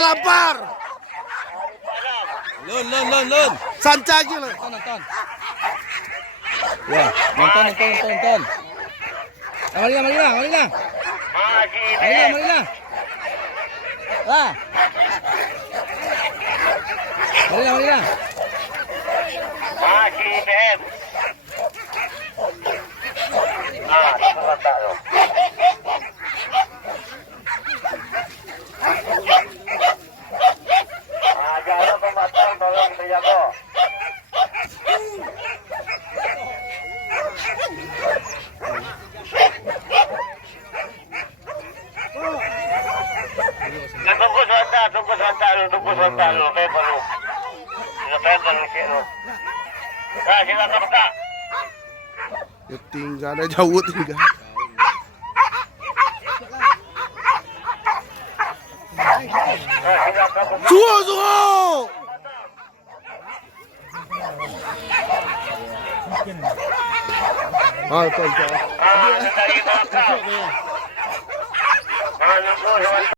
Lampar. Lun. Sancagi lah. Nonton. Ya, nonton. Mari lah. Lah. Mari lah. Masih BM. Jalan pembatas tolong terjaga. Tunggu sebentar dulu, paper lu. Silakan Pak. Ya, tinggal ada jauh tinggal. Suhu. Tuan.